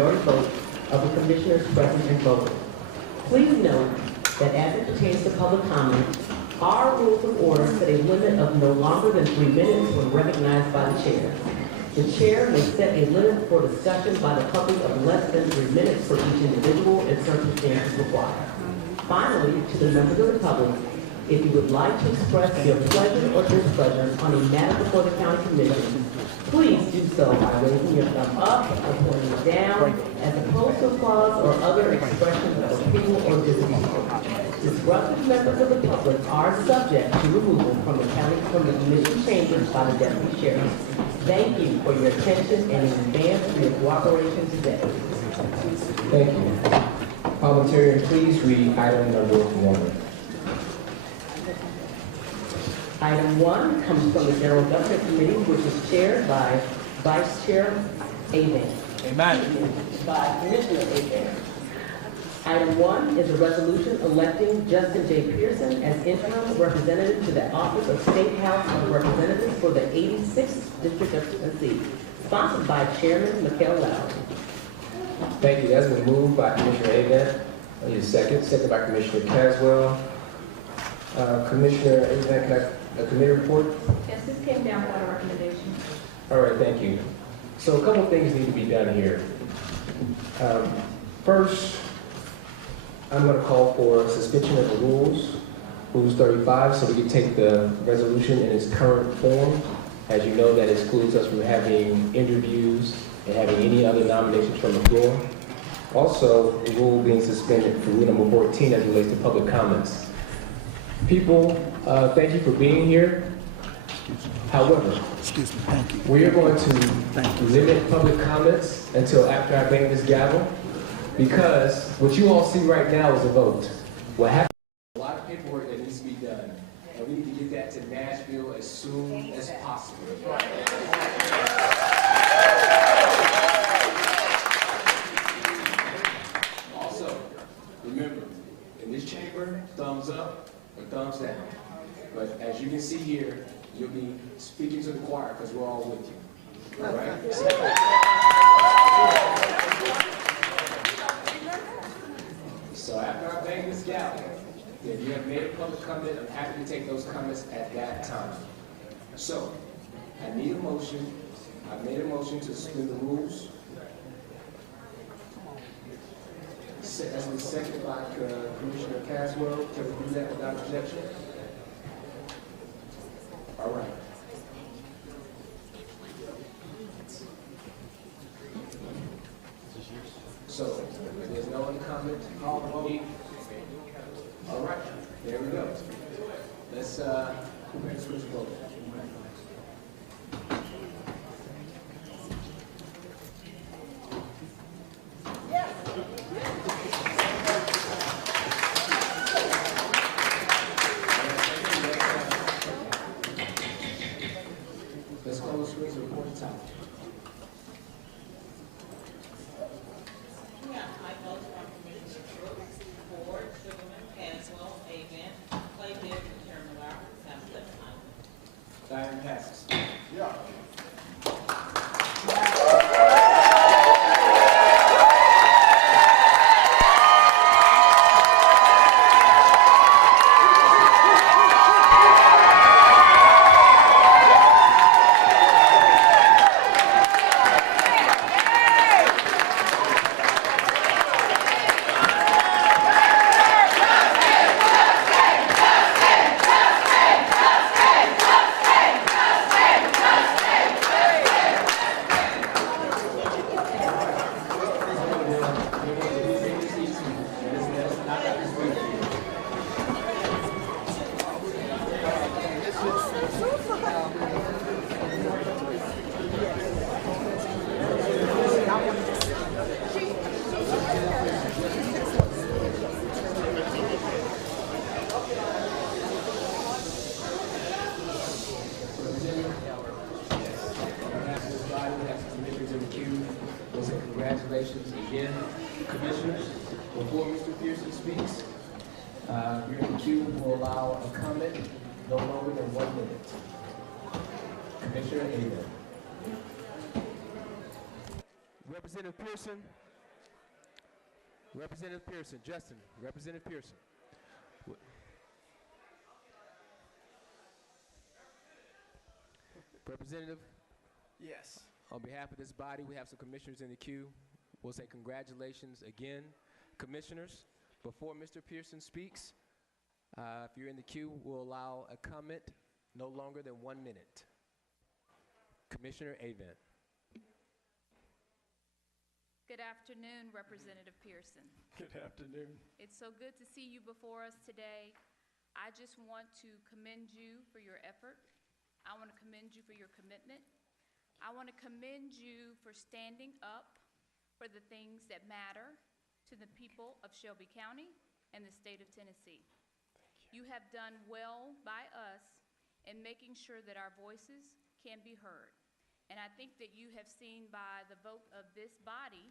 majority vote of the commissioners present and voting. Please note that as it pertains to public comment, our rules of order set a limit of no longer than 3 minutes when recognized by the chair. The chair may set a limit for discussion by the public of less than 3 minutes for each individual if circumstances require. Finally, to the members of the public, if you would like to express your pleasure or displeasure on a matter before the county commission, please do so by raising your thumb up or pointing it down, as opposed to applause or other expressions of approval or disapproval. Disruptive members of the public are subject to removal from the commission chambers by the deputy sheriff. Thank you for your attention and in advance for your cooperation today. Thank you. Parliamentarian, please read item number 1. Item 1 comes from the General Government Committee, which is chaired by Vice Chair Amen. Amen. By Commissioner Amen. Item 1 is a resolution electing Justin J. Pearson as interim representative to the Office of State House of Representatives for the 86th District of Tennessee, sponsored by Chairman Mikhail Lowry. Thank you. That's been moved by Commissioner Amen. I need a second. Second by Commissioner Caswell. Commissioner Amen, can I a committee report? Yes, this came down by a recommendation. All right, thank you. So a couple of things need to be done here. First, I'm going to call for suspension of the rules 35, so we can take the resolution in its current form. As you know, that excludes us from having interviews and having any other nominations from the floor. Also, the rule being suspended for rule number 14 as it relates to public comments. People, thank you for being here. However, we are going to limit public comments until after I bang this gavel, because what you all see right now is a vote. What happens is a lot of paperwork that needs to be done, and we need to get that to Nashville as soon as possible. Also, remember, in this chamber, thumbs up or thumbs down. But as you can see here, you'll be speaking to the choir because we're all with you. All right? So after I bang this gavel, if you have made a public comment, I'm happy to take those comments at that time. So, I need a motion. I made a motion to suspend the rules. That's been seconded by Commissioner Caswell. Can we do that without objection? All right. So, if there's no other comment, call the vote. All right, there we go. Let's switch vote. Let's call the screens and report the time. Item passes. Yeah. Congratulations again, Commissioners. Before Mr. Pearson speaks, your queue will allow a comment no longer than 1 minute. Commissioner Ada. Representative Pearson, Representative Pearson, Justin, Representative Pearson. Representative, Yes. on behalf of this body, we have some commissioners in the queue. We'll say congratulations again. Commissioners, before Mr. Pearson speaks, if you're in the queue, we'll allow a comment no longer than 1 minute. Commissioner Avent. Good afternoon, Representative Pearson. Good afternoon. It's so good to see you before us today. I just want to commend you for your effort. I want to commend you for your commitment. I want to commend you for standing up for the things that matter to the people of Shelby County and the state of Tennessee. You have done well by us in making sure that our voices can be heard. And I think that you have seen by the vote of this body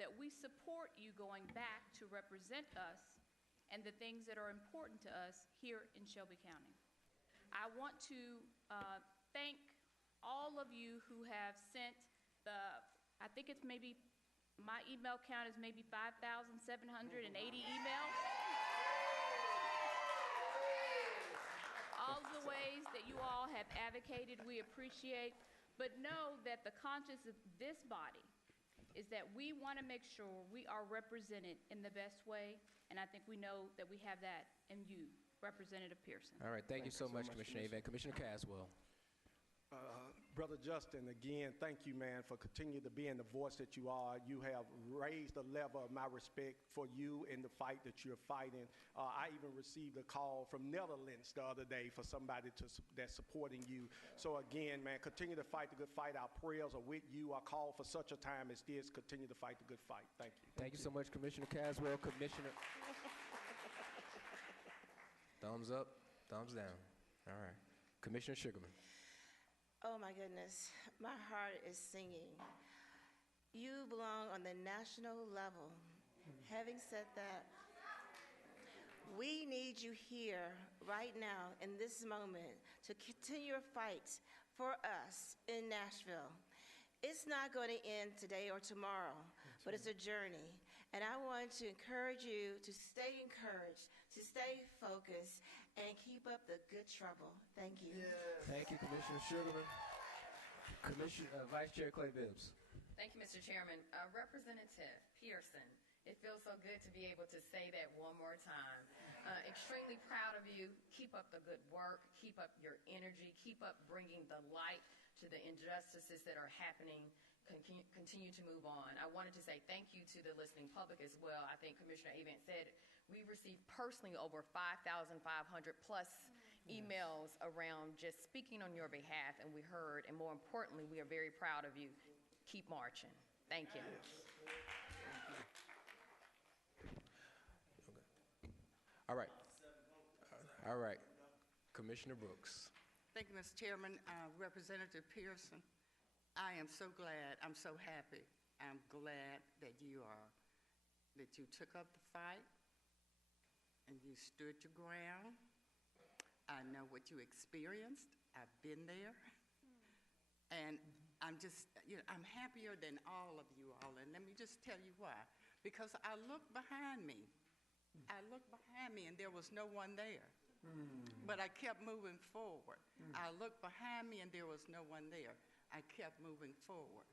that we support you going back to represent us and the things that are important to us here in Shelby County. I want to thank all of you who have sent I think it's maybe, my email count is maybe 5,780 emails. All the ways that you all have advocated, we appreciate, but know that the conscience of this body is that we want to make sure we are represented in the best way, and I think we know that we have that in you, Representative Pearson. All right, thank you so much, Commissioner Avent. Commissioner Caswell. Brother Justin, again, thank you, man, for continuing to being the voice that you are. You have raised the level of my respect for you in the fight that you're fighting. I even received a call from Netherlands the other day for somebody that's supporting you. So again, man, continue to fight the good fight. Our prayers are with you. Our call for such a time as this, continue to fight the good fight. Thank you. Thank you so much, Commissioner Caswell. Commissioner. Thumbs up, thumbs down. All right. Commissioner Sugarman. Oh my goodness, my heart is singing. You belong on the national level. Having said that, we need you here right now in this moment to continue your fight for us in Nashville. It's not going to end today or tomorrow, but it's a journey. And I want to encourage you to stay encouraged, to stay focused, and keep up the good trouble. Thank you. Thank you, Commissioner Sugarman. Commissioner, Vice Chair Clay Bibbs. Thank you, Mr. Chairman. Representative Pearson, it feels so good to be able to say that one more time. Extremely proud of you. Keep up the good work. Keep up your energy. Keep up bringing the light to the injustices that are happening. Continue to move on. I wanted to say thank you to the listening public as well. I think Commissioner Avent said we received personally over 5,500 plus emails around just speaking on your behalf, and we heard, and more importantly, we are very proud of you. Keep marching. Thank you. All right. All right. Commissioner Brooks. Thank you, Mr. Chairman. Representative Pearson, I am so glad, I'm so happy. I'm glad that you took up the fight and you stood your ground. I know what you experienced. I've been there. And I'm just, I'm happier than all of you all. And let me just tell you why. Because I looked behind me. And there was no one there. But I kept moving forward. I looked behind me and there was no one there. I kept moving forward.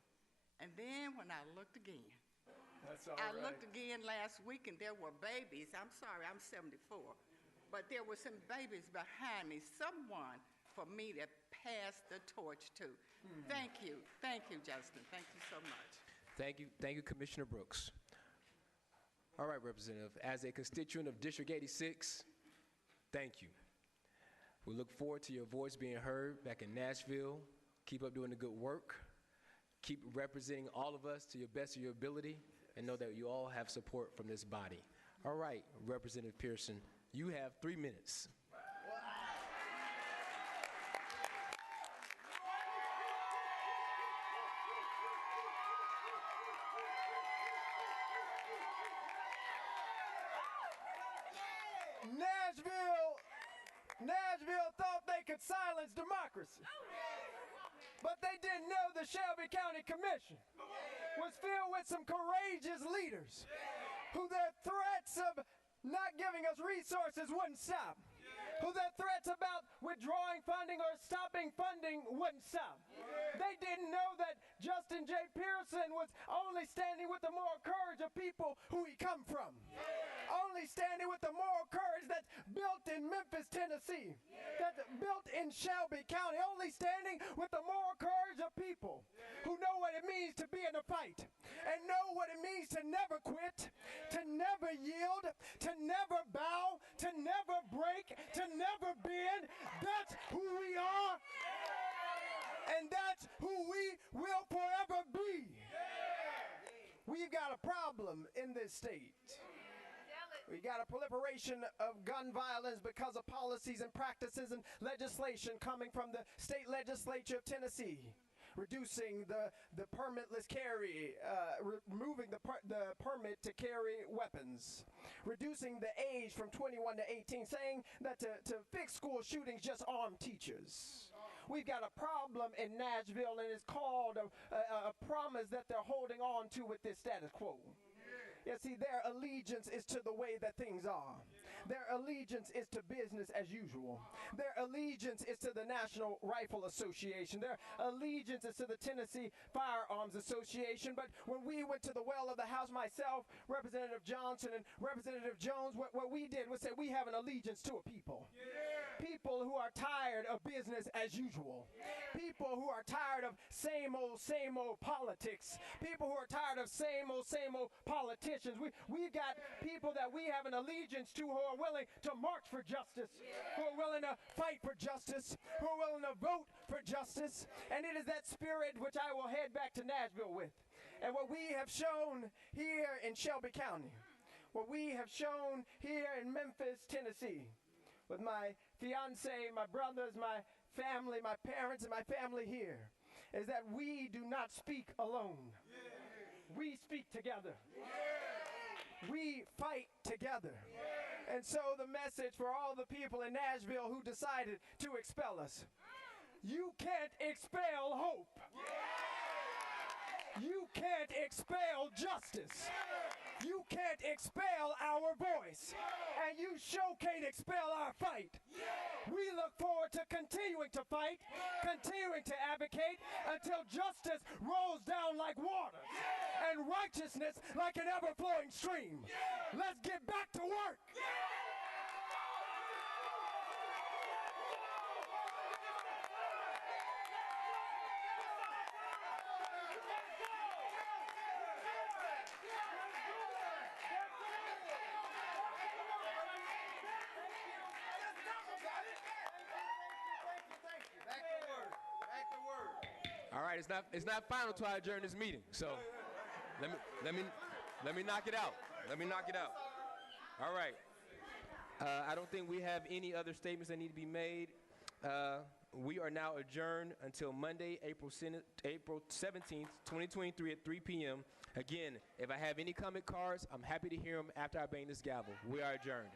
And then when I looked again, I looked again last week and there were babies. I'm sorry, I'm 74. But there were some babies behind me, someone for me to pass the torch to. Thank you, Justin. Thank you so much. Thank you, Commissioner Brooks. All right, Representative, as a constituent of District 86, thank you. We look forward to your voice being heard back in Nashville. Keep up doing the good work. Keep representing all of us to your best of your ability, and know that you all have support from this body. All right, Representative Pearson, you have 3 minutes. Nashville thought they could silence democracy, but they didn't know the Shelby County Commission. was filled with some courageous leaders who their threats of not giving us resources wouldn't stop. Who their threats about withdrawing funding or stopping funding wouldn't stop. They didn't know that Justin J. Pearson was only standing with the moral courage of people who he come from. Only standing with the moral courage that's built in Memphis, Tennessee. That's built in Shelby County. Only standing with the moral courage of people who know what it means to be in a fight and know what it means to never quit, to never yield, to never bow, to never break, to never bend. That's who we are, and that's who we will forever be. We've got a problem in this state. We got a proliferation of gun violence because of policies and practices and legislation coming from the state legislature of Tennessee. Reducing the permitless carry, removing the permit to carry weapons, reducing the age from 21 to 18, saying that to fix school shootings, just arm teachers. We've got a problem in Nashville, and it's called a promise that they're holding on to with this status quo. Yeah, see, their allegiance is to the way that things are. Their allegiance is to business as usual. Their allegiance is to the National Rifle Association. Their allegiance is to the Tennessee Firearms Association. But when we went to the well of the House, myself, Representative Johnson, and Representative Jones, what we did was say we have an allegiance to a people. People who are tired of business as usual. People who are tired of same old politics. People who are tired of same old politicians. We've got people that we have an allegiance to who are willing to march for justice, who are willing to fight for justice, who are willing to vote for justice. And it is that spirit which I will head back to Nashville with. And what we have shown here in Shelby County, what we have shown here in Memphis, Tennessee, with my fiance, my brothers, my family, my parents, and my family here, is that we do not speak alone. We speak together. We fight together. And so the message for all the people in Nashville who decided to expel us: you can't expel hope. You can't expel justice. You can't expel our voice. And you sure can't expel our fight. We look forward to continuing to fight, continuing to advocate until justice rolls down like water and righteousness like an ever-flowing stream. Let's get back to work. All right, it's not final till I adjourn this meeting. So let me knock it out. Let me knock it out. All right. I don't think we have any other statements that need to be made. We are now adjourned until Monday, April 17th, 2023 at 3 p.m. Again, if I have any comment cards, I'm happy to hear them after I bang this gavel. We are adjourned.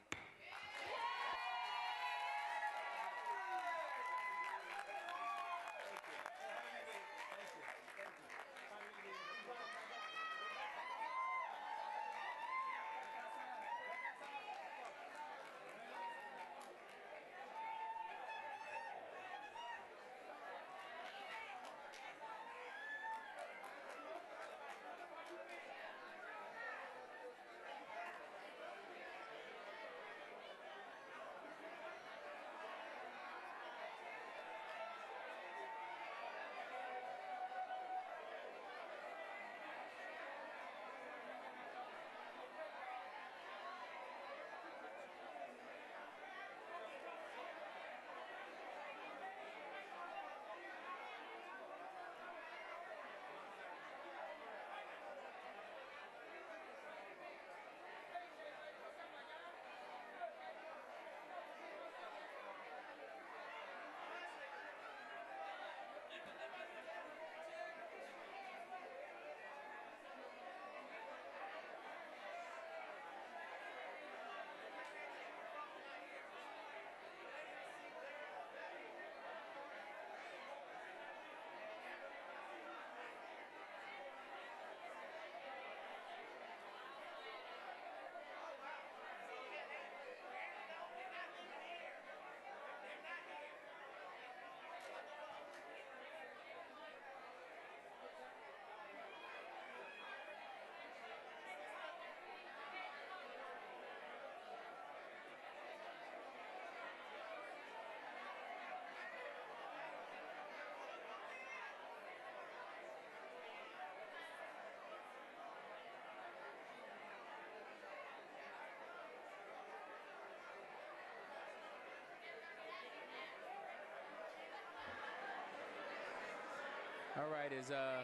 All right, is